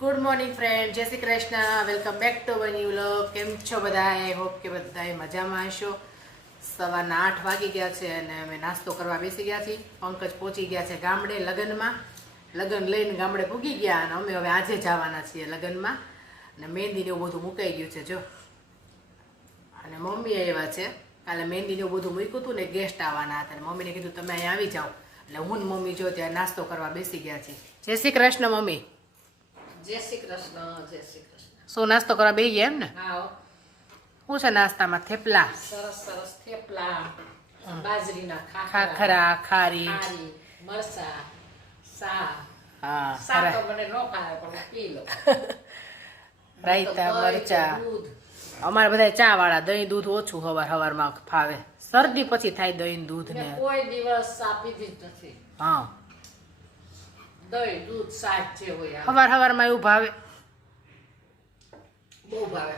Good morning friend, જય Shri Krishna. Welcome back to our new vlog. કેમ છો બધાએ? હોપ કે બધાએ મજામાં હશો. સવારના 8 વાગી ગયા છે અને અમે નાસ્તો કરવા બેસી ગયા છીએ. પંકજ પહોંચી ગયા છે ગામડે લગ્નમાં. લગ્ન લઈને ગામડે પૂગી ગયા અને અમે હવે આજે જવાના છીએ લગ્નમાં. અને મહેંદીને એવું બધું મુકાઈ ગયું છે જો. અને મમ્મી આવ્યા છે. કાલે મહેંદીને એવું બધું મૂક્યું હતું ને, ગેસ્ટ આવવાના હતા. મમ્મીને કીધું તમે અહીંયા આવી જાઓ. એટલે હું ને મમ્મી જો ત્યાં નાસ્તો કરવા બેસી ગયા છીએ. જય શ્રી કૃષ્ણ મમ્મી. જય શ્રી કૃષ્ણ. જય શ્રી કૃષ્ણ. શું નાસ્તો કરવા બેસી ગયા એમ ને? હા, શું છે નાસ્તામાં? થેપલા, સરસ સરસ થેપલા, બાજરીના ખાખરા, ખારી, મરચા, સા. હા, સા તો મને નો ખાય પણ પી લો. રાયતા, દહીં, મરચા. દૂધ. અમારે બધા ચા વાળા, દહીં દૂધ ઓછું હવારમાં ફાવે. શરદી પછી થાય દહીં દૂધ ને. મેં કોઈ દિવસ સા પીધી જ નથી. હા, દહીં દૂધ શાક જે હોય આ હવારમાં એવું ભાવે. બહુ ભાવે.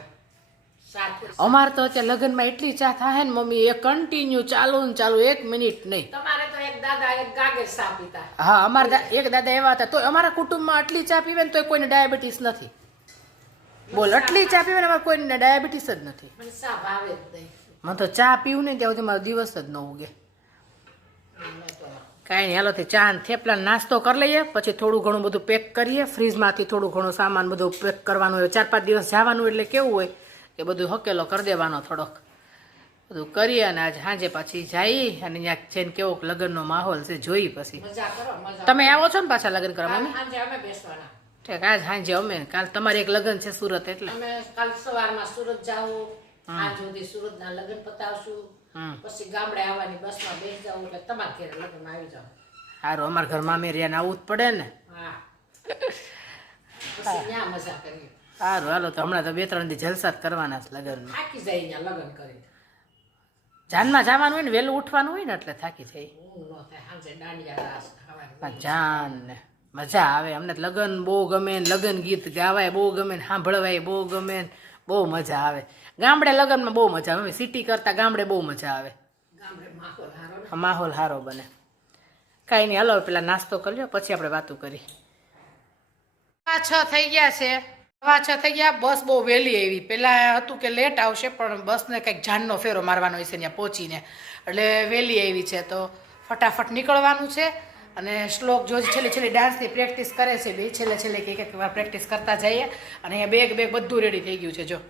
શાક અમારે તો અત્યારે લગ્નમાં એટલી ચા થાય ને મમ્મી, એ કન્ટિન્યુ ચાલુ ને ચાલુ, 1 મિનિટ નહીં. તમારે તો એક દાદા એક ગાગે સા પીતા. હા, અમારા એક દાદા એવા હતા. તો અમારા કુટુંબમાં આટલી ચા પીવે ને તો કોઈને ડાયાબિટીસ નથી. બોલ, આટલી ચા પીવે ને અમારે કોઈને ડાયાબિટીસ જ નથી. મને સા ભાવે જ નહીં. મને તો ચા પીવું ને ત્યાં સુધી મારો દિવસ જ ન ઉગે. કાંઈ નહીં, હાલો તે ચા ને થેપલા નાસ્તો કરી લઈએ, પછી થોડું ઘણું બધું પેક કરીએ. ફ્રીજમાંથી થોડું ઘણું સામાન બધું પેક કરવાનું હોય. 4-5 દિવસ જવાનું એટલે કેવું હોય કે બધું હકેલો કરી દેવાનો થોડોક. બધું કરીએ અને આજે સાંજે પાછી જઈ અને ત્યાં જઈને કેવો લગ્નનો માહોલ છે જોઈ પછી. મજા કરો, મજા. તમે આવો છો ને પાછા લગ્ન કરવા? મમ્મી સાંજે અમે બેસવાના. ઠીક, આજ સાંજે અમે. કાલ તમારે એક લગ્ન છે સુરત એટલે. અમે કાલ સવારમાં સુરત જાવું, આજ સુધી સુરતના લગ્ન પતાવશું, પછી ગામડે આવવાની બસમાં બેસી જાવું એટલે તમારા ઘરે લગ્નમાં આવી જાવ. સારું, અમારા ઘરમાં અમે રહ્યા આવવું જ પડે ને. હા, પછી ત્યાં મજા કરીએ. સારું, હાલો તો હમણાં તો 2-3 દી જલસા જ કરવાના છે લગ્નમાં. થાકી જાય ત્યાં લગ્ન કરીને. જાનમાં જવાનું હોય ને, વહેલું ઉઠવાનું હોય ને એટલે થાકી જાય. ઊંઘ ન થાય. સાંજે દાંડિયા રાસ ખાવાની. જાન ને મજા આવે. અમને તો લગ્ન બહુ ગમે ને, લગ્ન ગીત ગાવાય બહુ ગમે ને, સાંભળવાય બહુ ગમે ને, બહુ મજા આવે. ગામડે લગ્નમાં બહુ મજા આવે. સિટી કરતાં ગામડે બહુ મજા આવે. ગામડે માહોલ હારો ને. માહોલ સારો બને. કાંઈ નહીં, હલો પેલા નાસ્તો કરી લો પછી આપણે વાતું કરી. 6 થઈ ગયા છે. 6 થઈ ગયા. બસ બહુ વહેલી આવી. પહેલાં હતું કે લેટ આવશે, પણ બસને કંઈક જાનનો ફેરો મારવાનો હોય છે ત્યાં પહોંચીને, એટલે વહેલી આવી છે. તો ફટાફટ નીકળવાનું છે. અને શ્લોક જો છેલ્લી ડાન્સની પ્રેક્ટિસ કરે છે. બે છેલ્લે એક વાર પ્રેક્ટિસ કરતા જઈએ. અને અહીંયા બેગ બધું રેડી થઈ ગયું છે જો.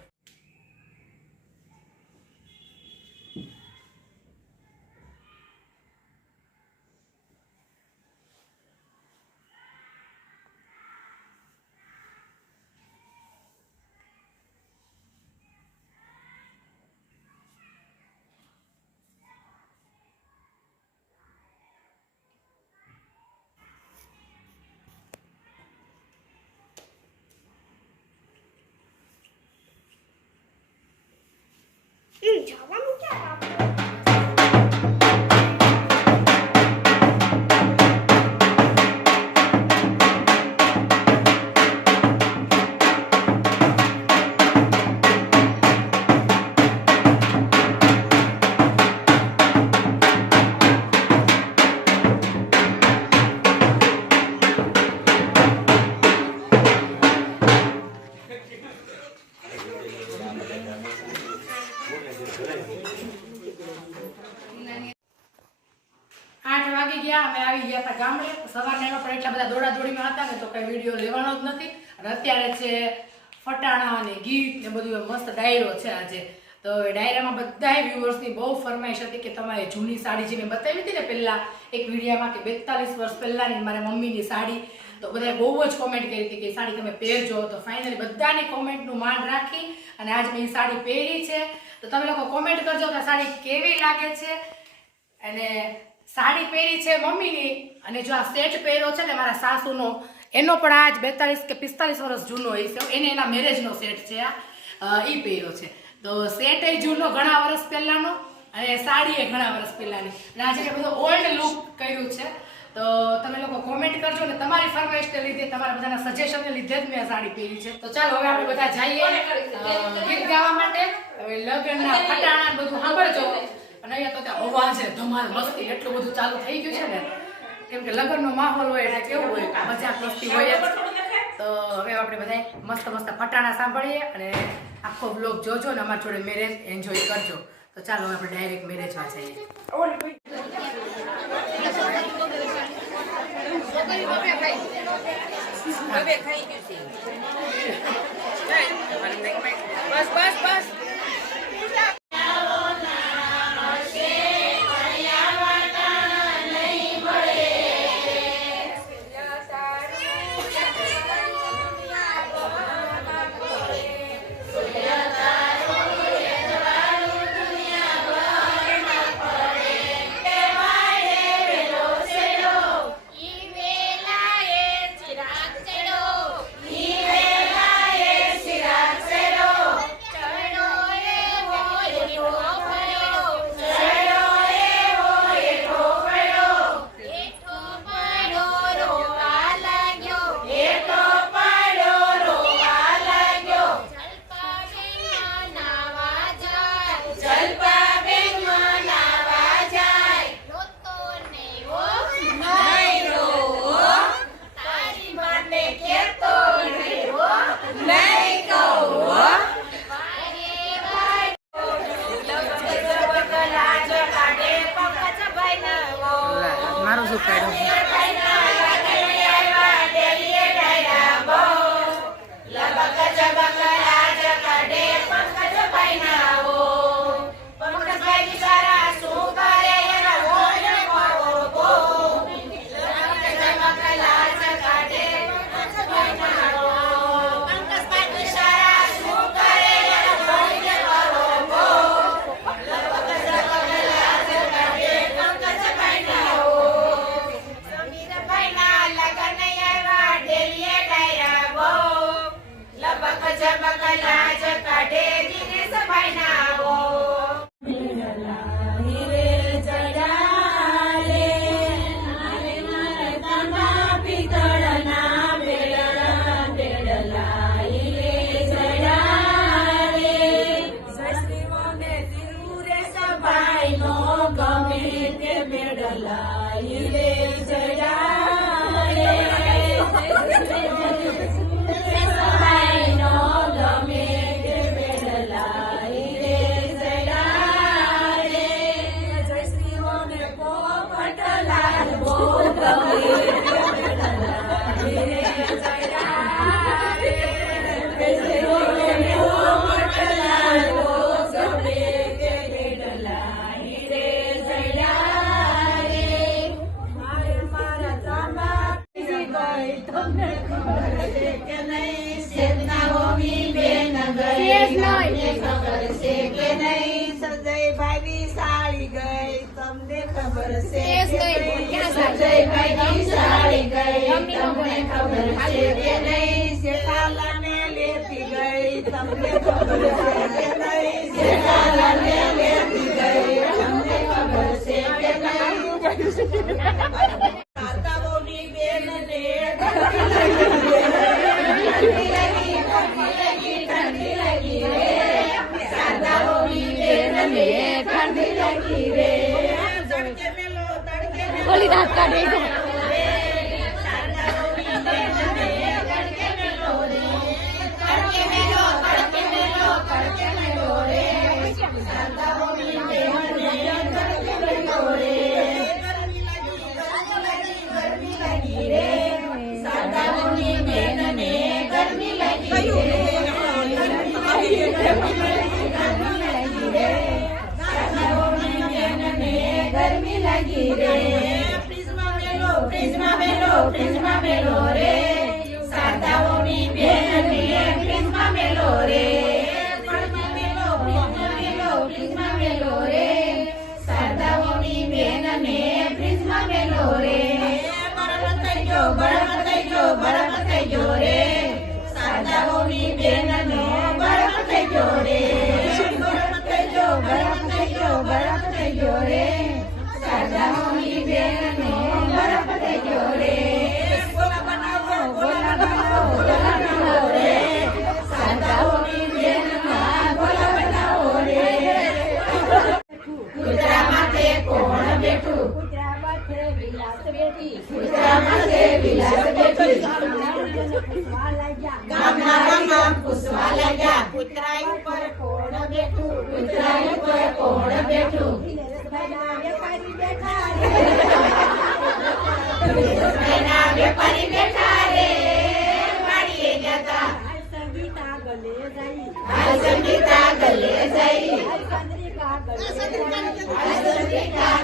જવાનું ક્યાં? 8 વાગી ગયા. અમે આવી ગયા હતા ગામડે. સવારના એમાં પણ એટલા બધા દોડાદોડીમાં હતા ને તો કઈ વિડીયો લેવાનો જ નથી. અને અત્યારે છે ફટાણા અને ગીત ને બધું મસ્ત ડાયરો છે આજે. તો એ ડાયરામાં બધાય વ્યુઅર્સની બહુ ફરમાઈશ હતી કે તમારે જૂની સાડી જે મેં બતાવી હતી ને પહેલાં એક વિડીયોમાં કે 42 વર્ષ પહેલાંની મારા મમ્મીની સાડી, તો બધાએ બહુ જ કોમેન્ટ કરી હતી કે સાડી તમે પહેરજો. તો ફાઇનલી બધાની કોમેન્ટનું માન રાખી અને આજ મેં એ સાડી પહેરી છે. તો તમે લોકો કોમેન્ટ કરજો કે સાડી કેવી લાગે છે. અને સાડી પહેરી છે મમ્મીની, અને જો આ સેટ પહેર્યો છે ને મારા સાસુનો, એનો પણ આજ 42 કે 45 વર્ષ જૂનો હોય છે. એને એના મેરેજનો સેટ છે આ, એ પહેર્યો છે. તો સેટ એ જૂનો ઘણા વર્ષ પહેલાનો અને સાડી એ ઘણા વર્ષ પહેલાની. અને આજે મેં બધું ઓલ્ડ લુક કર્યું છે. તો તમે લોકો કોમેન્ટ કરજો ને તમારી ફરમાઈશને લીધે, તમારા બધાના સજેશનને લીધે જ મેં સાડી પહેરી છે. તો ચાલો હવે આપણે બધા જઈએ ગીત ગાવા માટે. હવે લગ્નના ફટાણા બધું સાંભળજો. અને અહીંયા તો અવાજ છે, ધમાલ મસ્તી એટલું બધું ચાલુ થઈ ગયું છે ને, કેમ કે લગ્નનો માહોલ હોય એટલે કેવું હોય, મજાક મસ્તી હોય જ. તો હવે આપણે બધા મસ્ત મસ્ત ફટાણા સાંભળીએ અને આખો બ્લોગ જોજો અને અમારી જોડે મેરેજ એન્જોય કરજો. તો ચાલો આપણે ડાયરેક્ટ મેરેજમાં જઈએ. મારું શું કાઢ્યું ઓલી દાંત કાઢે ગરમી લાગી રે ફ્રીજમાં મેલો કૂતરાઈ ઉપર કોણ બેઠું દિનેશભાઈના વેપારી બેઠા રે વાડીએ ગયા સંગીતા ગલે જઈ ચંદ્રિકા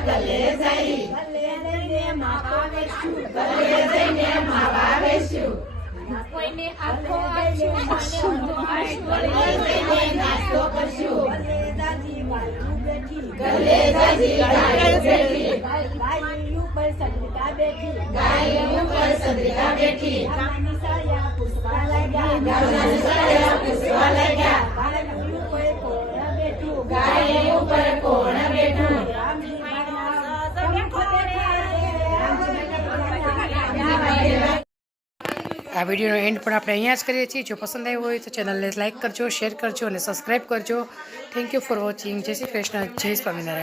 ગલે જઈ ગલે લઈને માવા વેશું કોઈને આખો આપશું નાસ્તો કરશું ગલે જાજી ગાયું બેઠી ગાય ઉપર ચંદ્રિકા બેઠી ગામની સાયા પુષ્પા લાગ્યા ગાય ઉપર કોણ બેઠું આ વિડીયોનો એન્ડ પણ આપણે અહીંયા જ કરીએ છીએ. જો પસંદ આવ્યો હોય તો ચેનલને લાઇક કરજો, શેર કરજો અને સબસ્ક્રાઈબ કરજો. Thank you for watching. જય શ્રી કૃષ્ણ, જય સ્વામિનારાયણ.